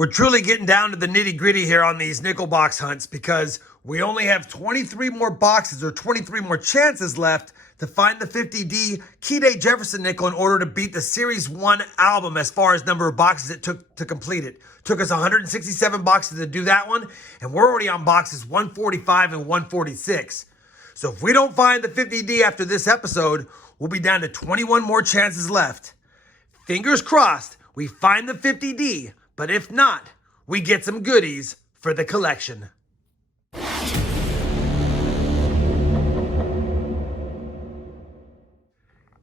We're truly getting down to the nitty gritty here on these nickel box hunts because we only have 23 more boxes or 23 more chances left to find the 50D key date Jefferson nickel in order to beat the Series 1 album as far as number of boxes it took to complete it. Took us 167 boxes to do that one, and we're already on boxes 145 and 146. So if we don't find the 50D after this episode, we'll be down to 21 more chances left. Fingers crossed we find the 50D, but if not, we get some goodies for the collection.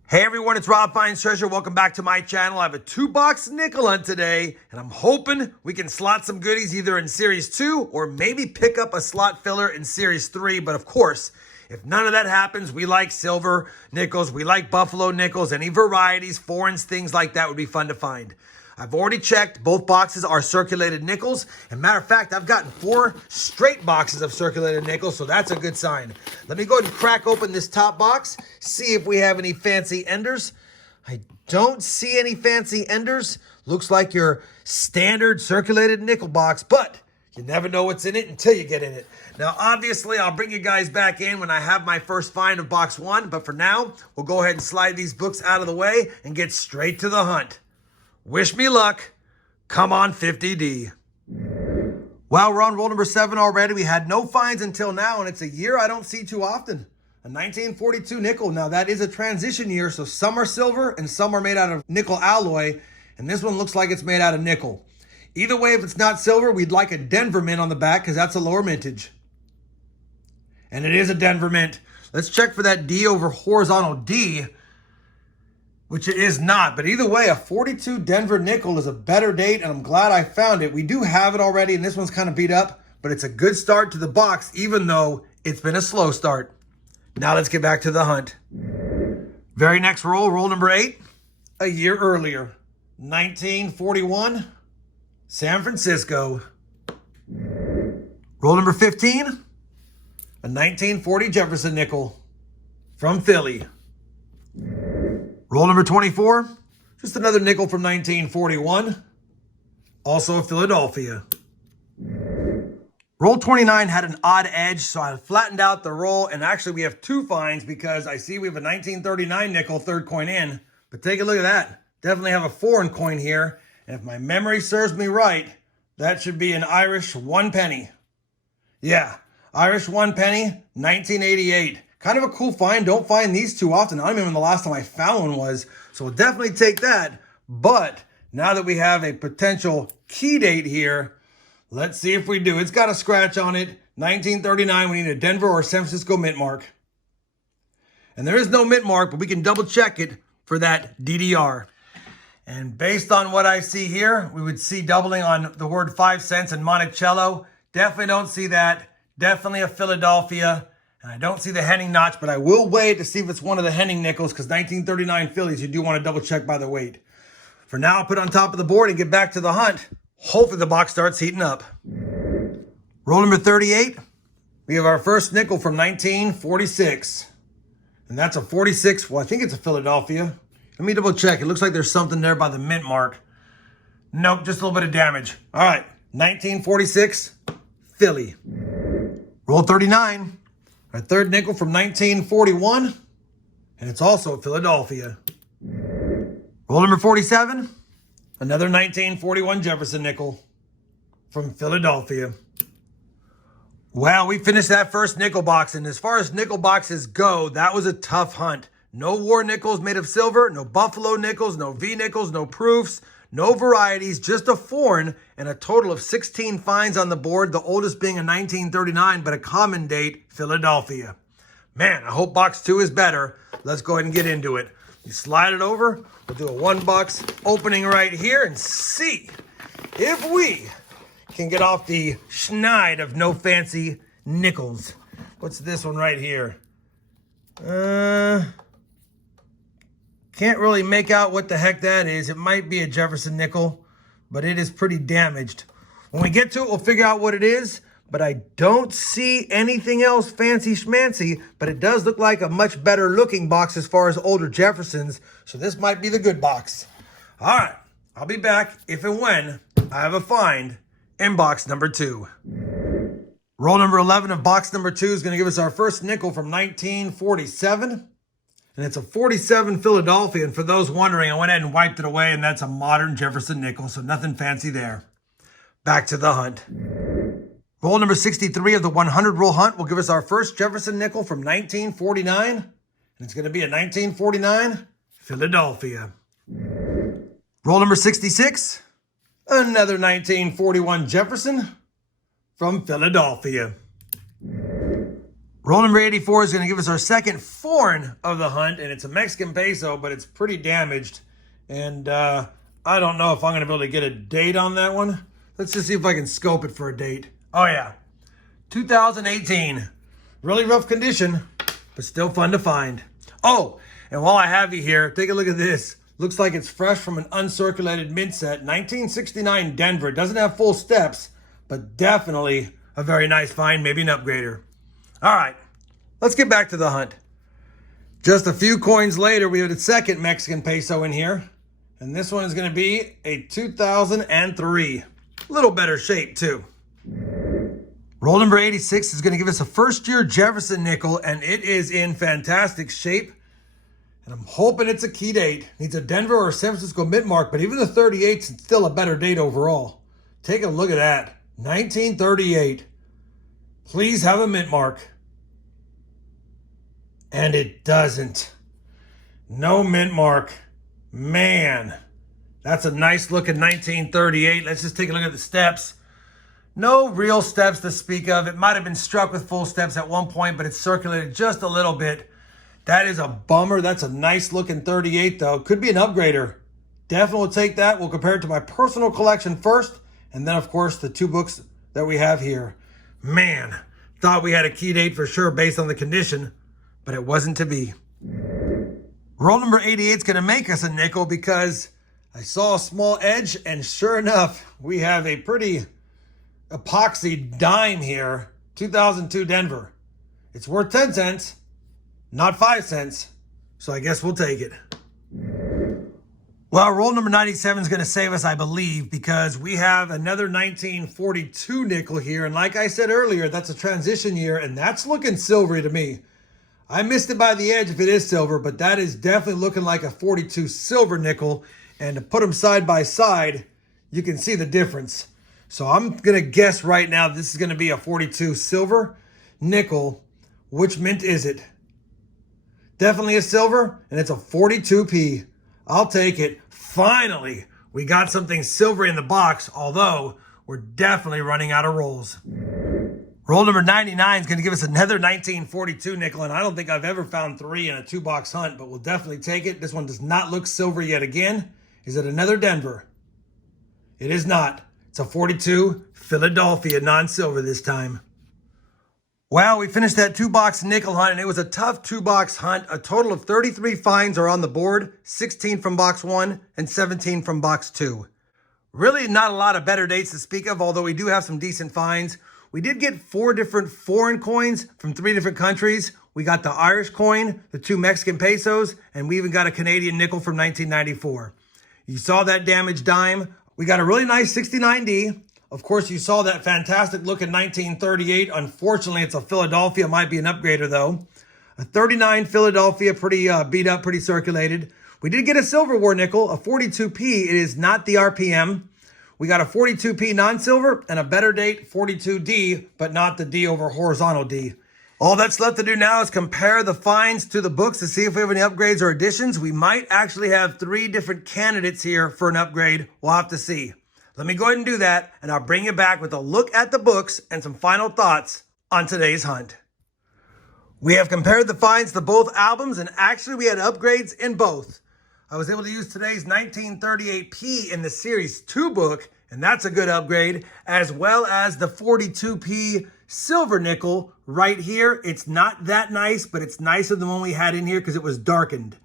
Hey everyone, it's RobFindsTreasure. Welcome back to my channel. I have a 2-box nickel hunt today, and I'm hoping we can slot some goodies either in Series 2 or maybe pick up a slot filler in Series 3. But of course, if none of that happens, we like silver nickels, we like buffalo nickels, any varieties, foreigns, things like that would be fun to find. I've already checked. Both boxes are circulated nickels. And matter of fact, I've gotten 4 straight boxes of circulated nickels, so that's a good sign. Let me go ahead and crack open this top box, see if we have any fancy enders. I don't see any fancy enders. Looks like your standard circulated nickel box, but you never know what's in it until you get in it. Now, obviously, I'll bring you guys back in when I have my first find of box 1, but for now, we'll go ahead and slide these books out of the way and get straight to the hunt. Wish me luck. Come on, 50D. Well, we're on roll number 7 already. We had no finds until now, and it's a year I don't see too often. A 1942 nickel. Now, that is a transition year, so some are silver and some are made out of nickel alloy, and this one looks like it's made out of nickel. Either way, if it's not silver, we'd like a Denver mint on the back because that's a lower mintage. And it is a Denver mint. Let's check for that D over horizontal D, which it is not. But either way, a 42 Denver nickel is a better date, and I'm glad I found it. We do have it already, and this one's kind of beat up, but it's a good start to the box, even though it's been a slow start. Now let's get back to the hunt. Very next roll, roll number 8, a year earlier. 1941, San Francisco. Roll number 15, a 1940 Jefferson nickel from Philly. Roll number 24, just another nickel from 1941, also Philadelphia. Roll 29 had an odd edge, so I flattened out the roll, and actually we have 2 finds because I see we have a 1939 nickel, 3rd coin in, but take a look at that. Definitely have a foreign coin here, and if my memory serves me right, that should be an Irish 1 penny. Yeah, Irish 1 penny, 1988. Kind of a cool find. Don't find these too often. I don't even know when the last time I found one was. So we'll definitely take that. But now that we have a potential key date here, let's see if we do. It's got a scratch on it. 1939. We need a Denver or San Francisco mint mark. And there is no mint mark, but we can double check it for that DDR. And based on what I see here, we would see doubling on the word 5 cents in Monticello. Definitely don't see that. Definitely a Philadelphia. And I don't see the Henning notch, but I will wait to see if it's one of the Henning nickels, because 1939 Phillies, you do want to double check by the weight. For now, I'll put it on top of the board and get back to the hunt. Hopefully the box starts heating up. Roll number 38. We have our first nickel from 1946. And that's a 46. Well, I think it's a Philadelphia. Let me double check. It looks like there's something there by the mint mark. Nope, just a little bit of damage. All right, 1946, Philly. Roll 39. Our 3rd nickel from 1941, and it's also Philadelphia. Roll number 47, another 1941 Jefferson nickel from Philadelphia. Well, we finished that first nickel box, and as far as nickel boxes go, that was a tough hunt. No war nickels made of silver, no buffalo nickels, no V nickels, no proofs, no varieties, just a foreign, and a total of 16 finds on the board, the oldest being a 1939, but a common date, Philadelphia. Man, I hope box 2 is better. Let's go ahead and get into it. You slide it over. We'll do a 1-box opening right here and see if we can get off the schneid of no fancy nickels. What's this one right here? Can't really make out what the heck that is. It might be a Jefferson nickel, but it is pretty damaged. When we get to it, we'll figure out what it is, but I don't see anything else fancy schmancy, but it does look like a much better looking box as far as older Jeffersons, so this might be the good box. All right, I'll be back if and when I have a find in box number 2. Roll number 11 of box number 2 is going to give us our first nickel from 1947. And it's a 47 Philadelphia. And for those wondering, I went ahead and wiped it away, and that's a modern Jefferson Nickels, so nothing fancy there. Back to the hunt. Roll number 63 of the 100 roll hunt will give us our first Jefferson nickel from 1949. And it's going to be a 1949 Philadelphia. Roll number 66, another 1941 Jefferson from Philadelphia. Roll number 84 is going to give us our second foreign of the hunt, and it's a Mexican peso, but it's pretty damaged. And I don't know if I'm going to be able to get a date on that one. Let's just see if I can scope it for a date. Oh yeah, 2018. Really rough condition, but still fun to find. Oh, and while I have you here, take a look at this. Looks like it's fresh from an uncirculated mint set, 1969 Denver. It doesn't have full steps, but definitely a very nice find, maybe an upgrader. All right, let's get back to the hunt. Just a few coins later, we have the second Mexican peso in here. And this one is going to be a 2003. A little better shape, too. Roll number 86 is going to give us a first-year Jefferson nickel, and it is in fantastic shape. And I'm hoping it's a key date. Needs a Denver or San Francisco mint mark, but even the 38's is still a better date overall. Take a look at that. 1938. Please have a mint mark. And it doesn't. No mint mark. Man, that's a nice looking 1938. Let's just take a look at the steps. No real steps to speak of. It might have been struck with full steps at one point, but it's circulated just a little bit. That is a bummer. That's a nice looking 38 though. Could be an upgrader. Definitely will take that. We'll compare it to my personal collection first, and then of course the 2 books that we have here. Man, thought we had a key date for sure based on the condition, but it wasn't to be. Roll number 88 is going to make us a nickel because I saw a small edge, and sure enough, we have a pretty epoxy dime here, 2002 Denver. It's worth 10 cents, not 5 cents, so I guess we'll take it. Well, roll number 97 is going to save us, I believe, because we have another 1942 nickel here. And like I said earlier, that's a transition year, and that's looking silvery to me. I missed it by the edge if it is silver, but that is definitely looking like a 42 silver nickel. And to put them side by side, you can see the difference. So I'm going to guess right now this is going to be a 42 silver nickel. Which mint is it? Definitely a silver, and it's a 42p. I'll take it. Finally, we got something silvery in the box, although we're definitely running out of rolls. Roll number 99 is going to give us another 1942 nickel, and I don't think I've ever found 3 in a 2-box hunt, but we'll definitely take it. This one does not look silver yet again. Is it another Denver? It is not. It's a 42 Philadelphia non-silver this time. Well, we finished that 2-box nickel hunt, and it was a tough 2-box hunt. A total of 33 finds are on the board, 16 from box 1 and 17 from box 2. Really not a lot of better dates to speak of, although we do have some decent finds. We did get 4 different foreign coins from 3 different countries. We got the Irish coin, the 2 Mexican pesos, and we even got a Canadian nickel from 1994. You saw that damaged dime. We got a really nice 69D. Of course, you saw that fantastic looking 1938. Unfortunately, it's a Philadelphia. Might be an upgrader, though. A 39 Philadelphia, pretty beat up, pretty circulated. We did get a Silver War nickel, a 42p. It is not the RPM. We got a 42p non-silver and a better date 42D, but not the D over horizontal D. All that's left to do now is compare the finds to the books to see if we have any upgrades or additions. We might actually have 3 different candidates here for an upgrade. We'll have to see. Let me go ahead and do that, and I'll bring you back with a look at the books and some final thoughts on today's hunt. We have compared the finds to both albums, and actually we had upgrades in both. I was able to use today's 1938p in the Series 2 book, and that's a good upgrade, as well as the 42p silver nickel right here. It's not that nice, but it's nicer than the one we had in here because it was darkened.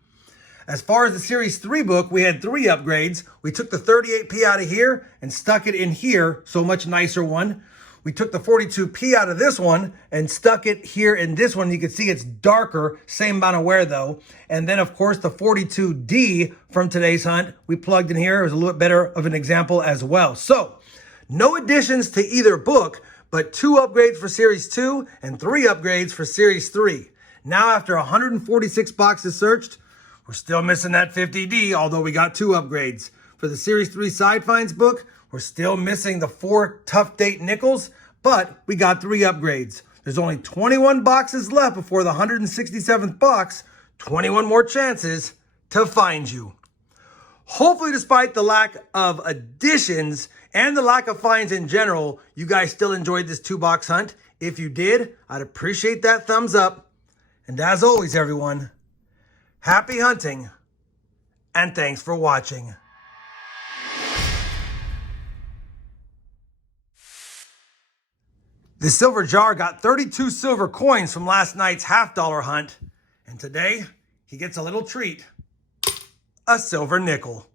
As far as the Series 3 book, we had 3 upgrades. We took the 38p out of here and stuck it in here, so much nicer one. We took the 42p out of this one and stuck it here in this one. You can see it's darker, same amount of wear though. And then of course the 42D from today's hunt, we plugged in here. It was a little bit better of an example as well. So no additions to either book, but 2 upgrades for Series 2 and 3 upgrades for Series 3. Now after 146 boxes searched, we're still missing that 50D, although we got 2 upgrades. For the Series 3 Side Finds book, we're still missing the 4 Tough Date Nickels, but we got 3 upgrades. There's only 21 boxes left before the 167th box, 21 more chances to find you. Hopefully, despite the lack of additions and the lack of finds in general, you guys still enjoyed this 2-box hunt. If you did, I'd appreciate that thumbs up. And as always, everyone, happy hunting and thanks for watching. The silver jar got 32 silver coins from last night's $50 hunt. And today, he gets a little treat, a silver nickel.